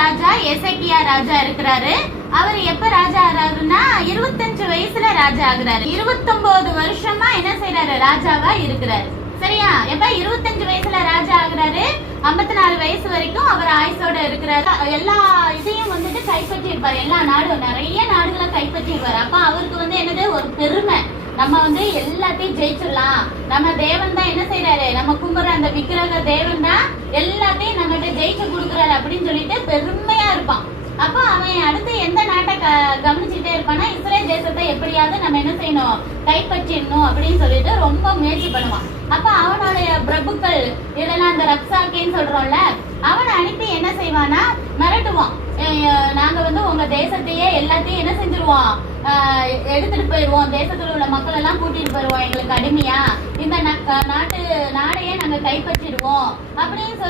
ராஜா எசக்கியா ராஜா இருக்கிறாரு. அவர் எப்ப ராஜா ஆகிறாருன்னா இருபத்தஞ்சு வயசுல ராஜா ஆகுறாரு. இருபத்தொன்பது வருஷமா என்ன செய்யறாரு ராஜாவா இருக்கிறாரு. சரியா? எப்ப? இருபத்தஞ்சு வயசுல ராஜா ஆகுறாரு. ஐம்பத்தி நாலு வயசு வரைக்கும் அவர் ஆயுசோட இருக்கிறாரு. எல்லா இதையும் வந்துட்டு கைப்பற்றி இருப்பாரு எல்லா நாடும் நிறைய நாடுகளை கைப்பற்றி இருப்பாரு அப்ப அவருக்கு வந்து என்னது? ஒரு பெருமை. நம்ம வந்து எல்லாத்தையும் ஜெயிச்சிடலாம். நம்ம தேவன் தான் என்ன செய்யறாரு நம்ம கும்புற அந்த விக்கிரக தேவன் தான் எல்லாத்தையும் நம்மகிட்ட ஜெயிச்சு கொடுக்குறாரு அப்படின்னு சொல்லிட்டு பெருமையா இருப்பான். அப்போ அவன் அடுத்து எந்த நாட்டை க- கவனிச்சுட்டே இருப்பானா இஸ்ரேல் தேசத்தை எப்படியாவது நம்ம என்ன செய்யணும்? கைப்பற்றிடணும் அப்படின்னு சொல்லிட்டு ரொம்ப முயற்சி பண்ணுவான். அப்ப அவனுடைய பிரபுக்கள் இதெல்லாம் அந்த ரப்சாக்கேன்னு சொல்றோம்ல அவனை அனுப்பி என்ன செய்வானா மிரட்டுவான். நாங்க வந்து உங்க தேசத்தையே எல்லாத்தையும் என்ன செஞ்சிருவோம்? எடுத்துட்டு போயிடுவோம். தேசத்துல உள்ள மக்கள் எல்லாம் கூட்டிட்டு போயிருவோம் எங்களுக்கு அடிமையா. இந்த நாட்டு நாடையே நாங்க கைப்பற்றிடுவோம். அப்படின்னு